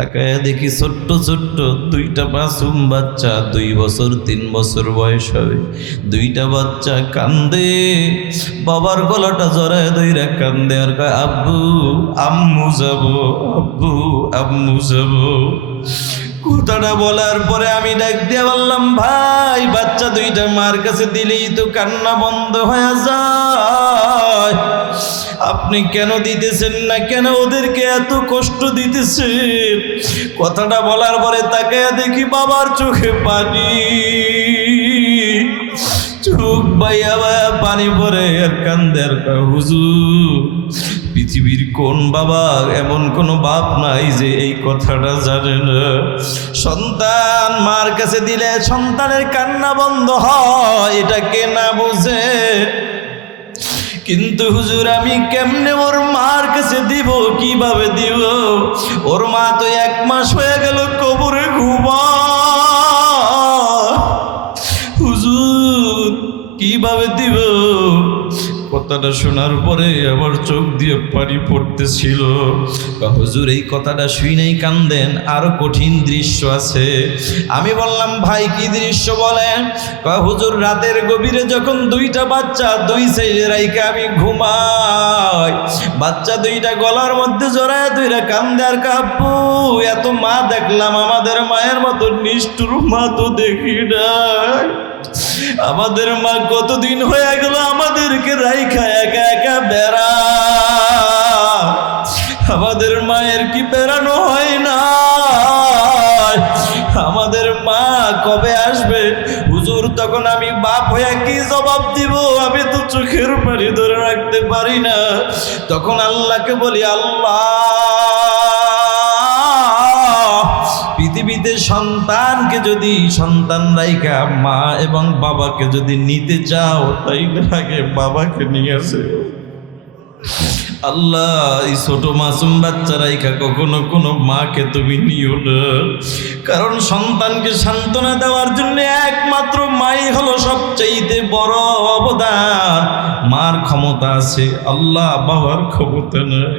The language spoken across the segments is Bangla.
তাকায় দেখি ছোট্ট ছোট্ট দুইটা মাসুম বাচ্চা, 2 বছর 3 বছর বয়স হবে। দুইটা বাচ্চা কান্দে, বাবার গলাটা জড়ায় ধইরা কান্দে আর কয় আব্বু আম্মু যাব, আব্বু আম্মু যাব। কথাটা বলার পরে আমি ডাক দিয়ে বললাম, ভাই বাচ্চা দুইটা মার কাছে দিলেই তো কান্না বন্ধ হয়ে যায়, আপনি কেন দিতেছেন না? কেন ওদেরকে এত কষ্ট দিতেছেন? কথাটা বলার পরে তাকে দেখি বাবার চোখে পানি, চোখ বাইয়া বাইয়া পানি পরে আর কান্দে আর কয়, হুজুর পৃথিবীর কোন বাবা, এমন কোন বাপ নাই যে এই কথাটা জানে না। সন্তান মার কাছে দিলে সন্তানের কান্না বন্ধ হয়, এটা কে না বোঝে? কিন্তু হুজুর আমি কেমনে ওর মার কাছে দিব, কিভাবে দিব? ওর মা তো 1 মাস হয়ে গেল কবরে ঘুমায়, হুজুর কিভাবে দিব? কথাটা শোনার পরে আমার চোখ দিয়ে পানি পড়তেছিল। হুজুর এই কথাটা শুনেই কান্দেন, আরো কঠিন দৃশ্য আছে। আমি বললাম, ভাই কি দৃশ্য বলেন? হুজুর রাতের গভীরে যখন দুইটা বাচ্চা 2 সাইডে রাইখা আমি ঘুমাই, বাচ্চা দুইটা গলার মধ্যে জড়ায় দুইটা কান্দে আর কাব্বু এত মা দেখলাম, আমাদের মায়ের মতো নিষ্ঠুর মা তো দেখি নাই। আমাদের মা কতদিন হয়ে গেল আমাদেরকে রাইখা একা একা বেড়া, আমাদের মায়ের কি বেড়ানো হয় না? আমাদের মা কবে আসবে? হুজুর তখন আমি বাপ হয়ে কি জবাব দিব? আমি তো চোখের পানি ধরে রাখতে পারি না। তখন আল্লাহকে বলি, আল্লাহ পৃথিবীতে সন্তানকে যদি সন্তান রাইখা মা এবং বাবাকে যদি নিতে চাও, তাইলে আগে বাবাকে নিয়ে আসে। আল্লাহ এই ছোট মাসুম বাচ্চা রাইখা কখনো কোনো মাকে তুমি নিও না, কারণ সন্তানকে সান্ত্বনা দেওয়ার জন্য একমাত্র মাই হলো সবচাইতে বড় অবদান। মার ক্ষমতা আছে, আল্লাহ বাবার ক্ষমতা নাই।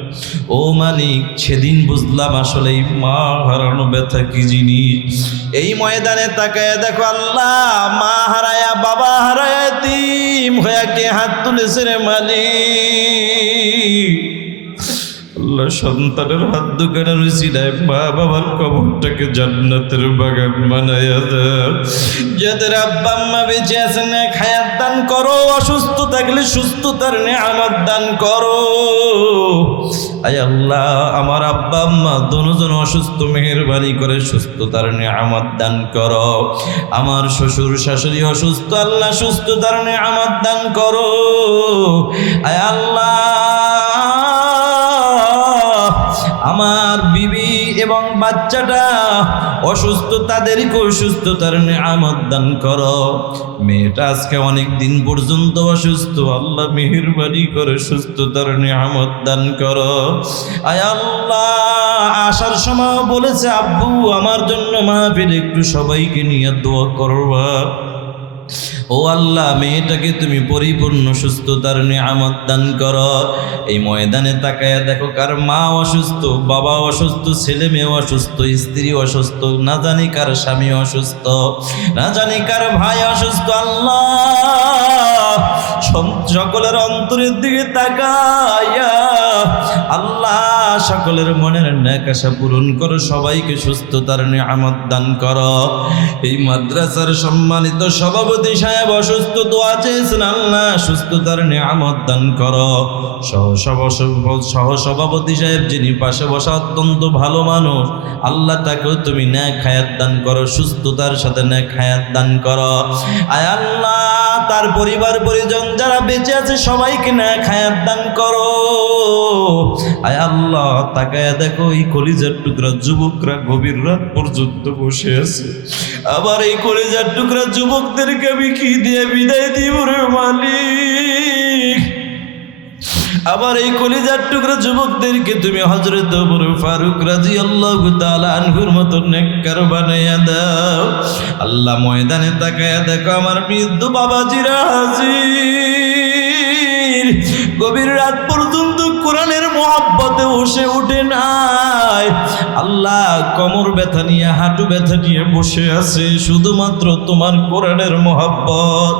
ও মালিক, সেদিন বুঝলাম আসলে মা হারানো ব্যথা কি জিনিস। এই ময়দানে তাকায় দেখো, আল্লাহ মা হারায়া বাবা হারায়া এতিম হয়ে কে হাত তুলেছে রে মালিক? আল্লাহ সন্তানের হাত দোকানের উসিলায় মা বাবার কবরটাকে জান্নাতের বাগান বানায়া দাও। যাদের আব্বা আম্মা বেঁচে আছেন নেক হায়াত দান করো, অসুস্থ থাকলে সুস্থতার নেয়ামত দান করো। আয় আল্লাহ আমার আব্বা আম্মা দুজন অসুস্থ, মেহেরবানি করে সুস্থতার নেয়ামত দান করো। আমার শ্বশুর শাশুড়ি অসুস্থ, আল্লাহ সুস্থতার নেয়ামত দান করো। আয় আল্লাহ আমার বিবি এবং বাচ্চাটা অসুস্থ, তাদেরকেও সুস্থতার নেয়ামত দান করো। মেয়েটা আজকে অনেক দিন পর্যন্ত অসুস্থ, আল্লাহ মেহেরবানি করে সুস্থতার নেয়ামত দান করো। আয় আল্লাহ আসার সময় বলেছে, আব্বু আমার জন্য মাহফিলে একটু সবাইকে নিয়ে দোয়া করবা। ও আল্লাহ মেয়েটাকে তুমি পরিপূর্ণ সুস্থতার নেয়ামত দান করো। এই ময়দানে তাকায়া দেখো, কার মা অসুস্থ, বাবা অসুস্থ, ছেলে মেয়ে অসুস্থ, স্ত্রী অসুস্থ, না জানি কার স্বামী অসুস্থ, না জানি কার ভাই অসুস্থ। আল্লাহ সকলের অন্তরের দিকে তাকায়া আল্লাহ সকলের মনের নেক আশা পূরণ করো, সবাইকে সুস্থতার নেয়ামত দান করো। এই মাদ্রাসার সম্মানিত সভাপতি সাহেব অসুস্থ, দোয়া চেয়েছেন, আল্লাহ সুস্থতার নেয়ামত দান করো। সহ সভাপতি সাহেব যিনি পাশে বসা অত্যন্ত ভালো মানুষ, আল্লাহ তাকেও তুমি নেক হায়াত দান করো, সুস্থতার সাথে নেক হায়াত দান করো। আয় আল্লাহ তার পরিবার পরিজন যারা বেঁচে আছে সবাইকে নেক হায়াত দান করো। আয় আল্লাহ তাকায়া দেখো, এই কলিজার টুকরা যুবকরা গভীর রাত পর্যন্ত বসে আছে। আবার এই কলিজার টুকরা যুবকদেরকে আমি কি দিয়ে বিদায় দিব রে মালিক? আবার এই কলিজার টুকরা যুবকদেরকে তুমি হযরত ওমর ফারুক রাদিয়াল্লাহু তাআলা আনহুর মতো নেককার বানায়া দাও। আল্লাহ ময়দানে তাকায়া দেখো, আমার বৃদ্ধ বাবাজিরা হাজির, গভীর রাত পর্যন্ত কোরআনের মহব্বতে বসে উঠে নাই। আল্লাহ কোমর ব্যথা নিয়ে হাঁটু ব্যথা নিয়ে বসে আছে শুধুমাত্র তোমার কোরআনের মহব্বত।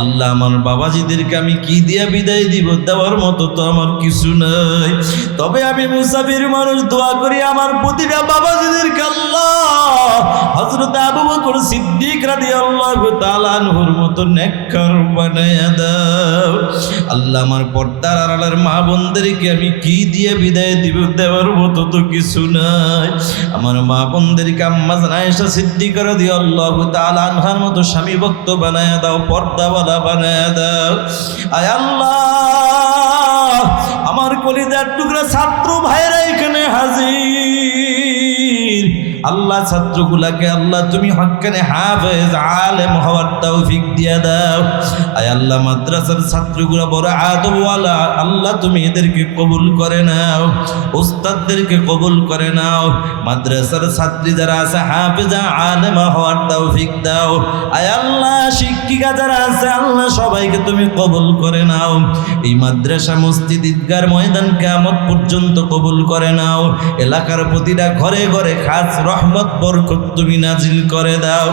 আল্লাহ আমার বাবাজিদেরকে আমি কি দিয়ে বিদায় দিব, দেওয়ার মতো তো আমার কিছু নাই। তবে আমি মুসাফির মানুষ, দোয়া করি আমার প্রতিটা বাবাজিদেরকে আল্লাহ হযরত আবু বকর সিদ্দিক রাদিয়াল্লাহু তাআলা আনহুর মতো নেককার বানায়া দাও। আল্লাহ আমার পর্দার আড়ালের মা বোনদেরকে আমি কি দিয়ে বিদায় দিব, দেওয়ার মতো তো কিছু নাই। আমার মা বোনদেরকে আম্মা জান আয়েশা সিদ্দিকা রাদিয়াল্লাহু তাআলা আনহার মতো স্বামী ভক্ত বানায়া দাও, পর্দাওয়ালা বানায়া দাও। আয় আল্লাহ আমার কলিজার টুকরা ছাত্র ভাইরা এখানে হাজির। আল্লাহ ছাত্রগুলাকে আল্লাহ তুমি হক্কানে হাফেজ আলেম হওয়ার তৌফিক দিয়া দাও। আয় আল্লাহ মাদ্রাসার ছাত্রগুলা বড় আদবওয়ালা, আল্লাহ তুমি এদেরকে কবুল করে নাও, উস্তাদদেরকে কবুল করে নাও। মাদ্রাসার ছাত্রী যারা আছে হাফেজা আলেমা হওয়ার তৌফিক দাও। আয় আল্লাহ শিক্ষিকা যারা আছে আল্লাহ সবাইকে তুমি কবুল করে নাও। এই মাদ্রাসা মসজিদ ঈদগার ময়দান কিয়ামত পর্যন্ত কবুল করে নাও। এলাকার প্রতিটা ঘরে ঘরে খাস রহমত বরকত তুমি নাজিল করে দাও।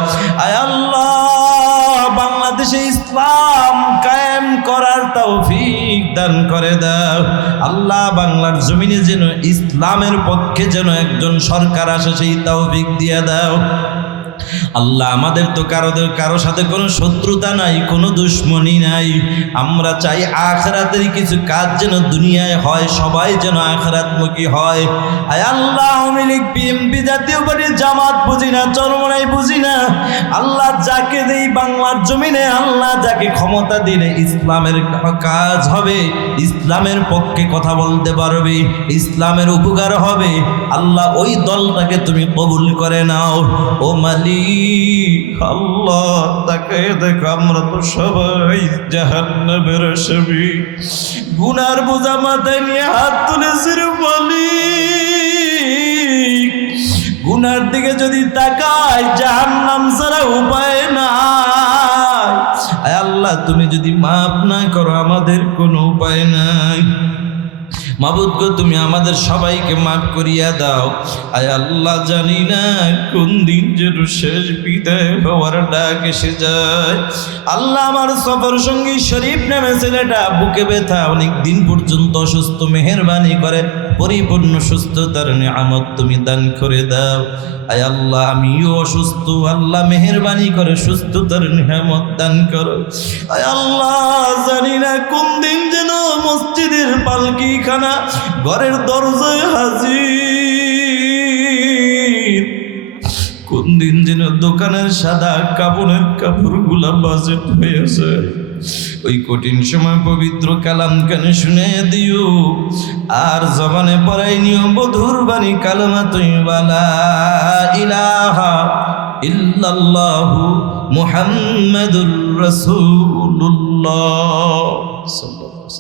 আয় আল্লাহ বাংলাদেশে ইসলাম কায়েম করার তৌফিক দান করে দাও। আল্লাহ বাংলার জমিনে যেন ইসলামের পক্ষে যেন একজন সরকার আসে সেই তৌফিক দিয়ে দাও। আল্লাহ আমাদের তো কারো সাথে কোনো শত্রুতা নাই, কোনো দুশ্মনী নাই। আমরা চাই আখিরাতের কিছু কাজ যেন দুনিয়ায় হয়, সবাই যেন আখিরাতমুখী হয়। আয় আল্লাহ আওয়ামী লীগ বিএনপি জাতীয় পার্টি জামাত বুঝি না, চরমনাই বুঝি না। আল্লাহ যাকে দেই বাংলার জমিনে, আল্লাহ যাকে ক্ষমতা দিলে ইসলামের কাজ হবে, ইসলামের পক্ষে কথা বলতে পারবে, ইসলামের উপকার হবে, আল্লাহ ওই দলটাকে তুমি কবুল করে নাও। ও মালিক আল্লাহ তাকে দেখ, আমরা তো সবাই জাহান্নামের আসামি। গুনার বোঝা মাথায় নিয়ে হাত তুলেছি রে মালিক। গুনার দিকে যদি তাকাই জাহান্নাম ছাড়া উপায় নাই। আয় আল্লাহ তুমি যদি মাফ না করো আমাদের কোনো উপায় নাই। মাবুদ গো তুমি আমাদের সবাইকে মাফ করিয়া দাও। আয় আল্লাহ জানি না কোন দিন যেন শেষ বিদায় হওয়ার ডাক এসে যায়। আল্লাহ আমার সফর সঙ্গী শরীফ নামে ছেলেটা বুকে ব্যথা, অনেক দিন পর্যন্ত অসুস্থ, মেহেরবানি করে পরিপূর্ণ সুস্থতার নিয়ামত তুমি দান করে দাও। আয় আল্লাহ আমিও অসুস্থ, আল্লাহ মেহেরবানি করে সুস্থতার নিয়ামত দান করো। আয় আল্লাহ জানি না কোন দিন যেন মসজিদের পালকি খানা ঘরের দরজায় হাজির, কোন দিন যেন দোকানের সাদা কাপড়ের কাপড়গুলা বাজেট হয়েছে। ওই কঠিন সময় পবিত্র কালাম কানে শুনে দিও, আর জবানে পড়াই নিও বধুর বাণী কালেমা তৈয়বা লা ইলাহা ইল্লাল্লাহু মুহাম্মাদুর রাসূলুল্লাহ।